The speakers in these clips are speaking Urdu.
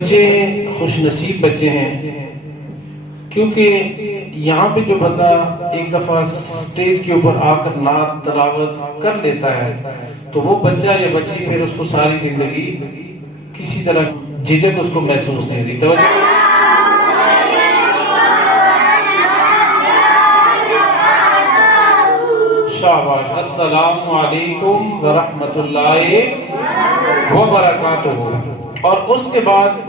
بچے خوش نصیب بچے ہیں، کیونکہ یہاں پہ جو بندہ ایک دفعہ سٹیج کے اوپر آ کر نعت تلاوت کر لیتا ہے تو وہ بچہ یا بچی پھر اس کو ساری زندگی کسی طرح جھجک اس کو محسوس نہیں ہوتی۔ توجہ شاباش، السلام علیکم ورحمۃ اللہ وبرکاتہ۔ اور اس کے بعد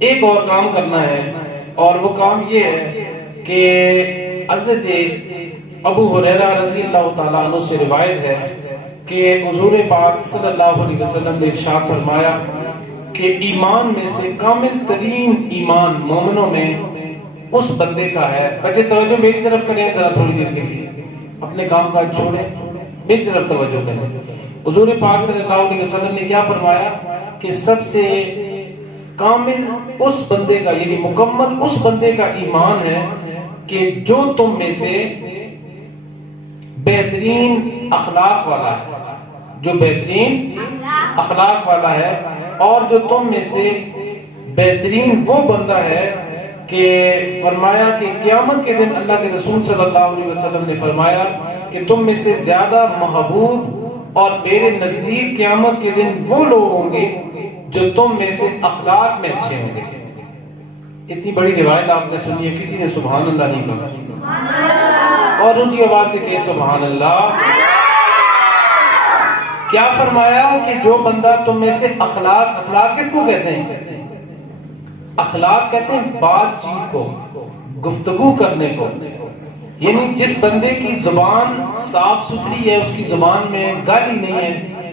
ایک اور کام کرنا ہے، اور وہ کام یہ ہے کہ حضرت ابو ہریرہ رضی اللہ تعالیٰ عنہ سے روایت ہے کہ حضور پاک صلی اللہ علیہ وسلم نے ارشاد فرمایا کہ ایمان میں سے کامل ترین ایمان مومنوں میں اس بندے کا ہے۔ بچے توجہ میری طرف کریں ذرا تھوڑی دیر کے لیے، اپنے کام کاج چھوڑیں، میری طرف توجہ کریں۔ حضور پاک صلی اللہ علیہ وسلم نے کیا فرمایا کہ سب سے کامل اس بندے کا، یعنی مکمل اس بندے کا ایمان ہے کہ جو تم میں سے بہترین اخلاق والا ہے، جو بہترین اخلاق والا ہے، اور جو تم میں سے بہترین وہ بندہ ہے کہ فرمایا کہ قیامت کے دن اللہ کے رسول صلی اللہ علیہ وسلم نے فرمایا کہ تم میں سے زیادہ محبوب اور میرے نزدیک قیامت کے دن وہ لوگ ہوں گے جو تم میں سے اخلاق میں اچھے ہوں گے۔ اتنی بڑی روایت آپ نے سنی ہے، کسی نے سبحان اللہ نہیں کہا، اور اونچی آواز سے کہے سبحان اللہ۔ کیا فرمایا کہ جو بندہ تم میں سے اخلاق کس کو کہتے ہیں؟ اخلاق کہتے ہیں بات چیت کو، گفتگو کرنے کو، یعنی جس بندے کی زبان صاف ستھری ہے، اس کی زبان میں گالی نہیں ہے،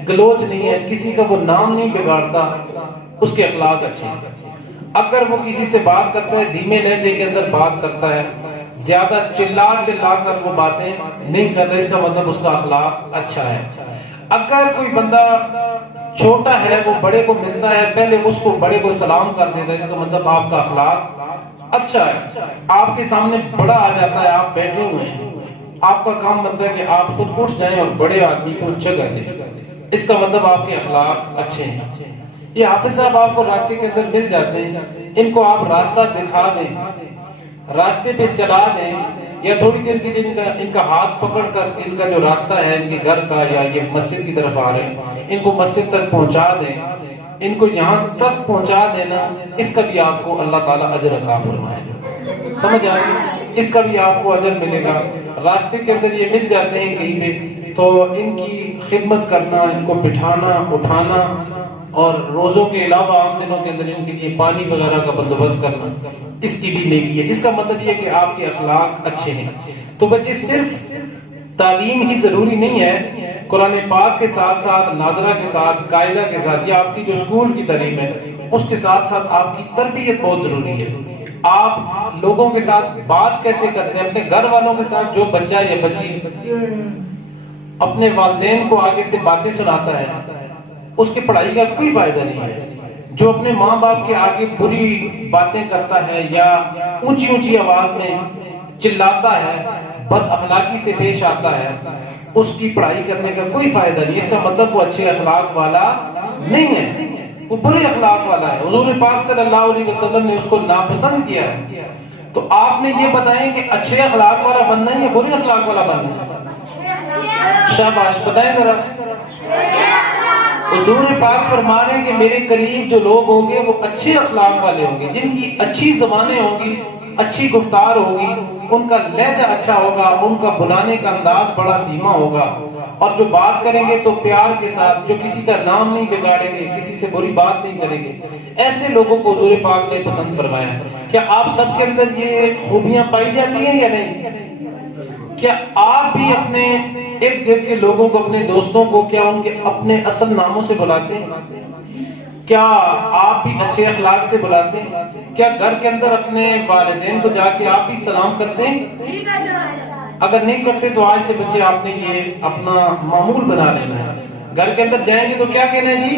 گلوچ نہیں ہے، کسی کا وہ نام نہیں بگاڑتا، اس کے اخلاق اچھے ہیں۔ اگر وہ کسی سے بات کرتا ہے دھیمے لہجے کے اندر بات کرتا ہے، زیادہ چلا کر وہ باتیں نہیں کرتا، اس کا مطلب اس کا اخلاق اچھا ہے۔ اگر کوئی بندہ چھوٹا ہے، وہ بڑے کو ملتا ہے، پہلے اس کو بڑے کو سلام کر دیتا ہے، اس کا مطلب آپ کا اخلاق اچھا ہے۔ آپ کے سامنے بڑا آ جاتا ہے، آپ بیٹھے ہوئے ہیں، آپ کا کام بنتا ہے کہ آپ خود اٹھ جائیں اور بڑے آدمی کو جگہ دیں، اس کا مطلب آپ کے اخلاق اچھے ہیں۔ یہ حافظ صاحب آپ کو راستے کے اندر مل جاتے ہیں، ان کو آپ راستہ دکھا دیں، راستے پہ چلا دیں، یا تھوڑی دیر کے لیے ان کا ہاتھ پکڑ کر ان کا جو راستہ ہے ان کے گھر کا یا یہ مسجد کی طرف آ رہے ہیں، ان کو مسجد تک پہنچا دیں، ان کو یہاں تک پہنچا دینا، اس کا بھی آپ کو اللہ تعالیٰ اجر عطا فرمائے گا۔ سمجھ آئے؟ اس کا بھی آپ کو اجر ملے گا۔ راستے کے اندر یہ مل جاتے ہیں کہیں پہ تو ان کی خدمت کرنا، ان کو بٹھانا اٹھانا، اور روزوں کے علاوہ عام دنوں کے اندر ان کے لیے پانی وغیرہ کا بندوبست کرنا، اس کی بھی نیکی ہے۔ اس کا مطلب یہ کہ آپ کے اخلاق اچھے ہیں۔ تو بچے صرف تعلیم ہی ضروری نہیں ہے، قرآن پاک کے ساتھ ساتھ، ناظرہ کے ساتھ، قاعدہ کے ساتھ، یہ آپ کی جو اسکول کی تعلیم ہے اس کے ساتھ ساتھ آپ کی تربیت بہت ضروری ہے۔ آپ لوگوں کے ساتھ بات کیسے کرتے ہیں، اپنے گھر والوں کے ساتھ جو بچہ یا بچی اپنے والدین کو آگے سے باتیں سناتا ہے، اس کی پڑھائی کا کوئی فائدہ نہیں ہے۔ جو اپنے ماں باپ کے آگے بری باتیں کرتا ہے یا اونچی اونچی آواز میں چلاتا ہے، بد اخلاقی سے پیش آتا ہے، اس کی پڑھائی کرنے کا کوئی فائدہ نہیں۔ اس کا مطلب وہ اچھے اخلاق والا نہیں ہے، وہ برے اخلاق والا ہے۔ حضور پاک صلی اللہ علیہ وسلم نے اس کو ناپسند کیا ہے۔ تو آپ نے یہ بتائیں کہ اچھے اخلاق والا بننا ہے یا برے اخلاق والا بننا ہے؟ شاباش، بتائیں ذرا۔ حضور پاک فرما رہے ہیں کہ میرے قریب جو لوگ ہوں گے وہ اچھے اخلاق والے ہوں گے، جن کی اچھی زبانیں ہوں گی، اچھی گفتار ہوگی، ان کا لہجہ اچھا ہوگا، ان کا بلانے کا انداز بڑا دھیما ہوگا، اور جو بات کریں گے تو پیار کے ساتھ، جو کسی کا نام نہیں بگاڑیں گے، کسی سے بری بات نہیں کریں گے، ایسے لوگوں کو حضور پاک نے پسند فرمایا۔ کیا آپ سب کے اندر یہ خوبیاں پائی جاتی ہیں یا نہیں؟ کیا آپ بھی اپنے ارد گرد کے لوگوں کو، اپنے دوستوں کو، کیا ان کے اپنے اصل ناموں سے بلاتے ہیں؟ کیا آپ بھی اچھے اخلاق سے بلاتے ہیں؟ کیا گھر کے اندر اپنے والدین کو جا کے آپ بھی سلام کرتے ہیں؟ اگر نہیں کرتے تو آج سے بچے آپ نے یہ اپنا معمول بنا لینا ہے، گھر کے اندر جائیں گے تو کیا کہنا ہے جی؟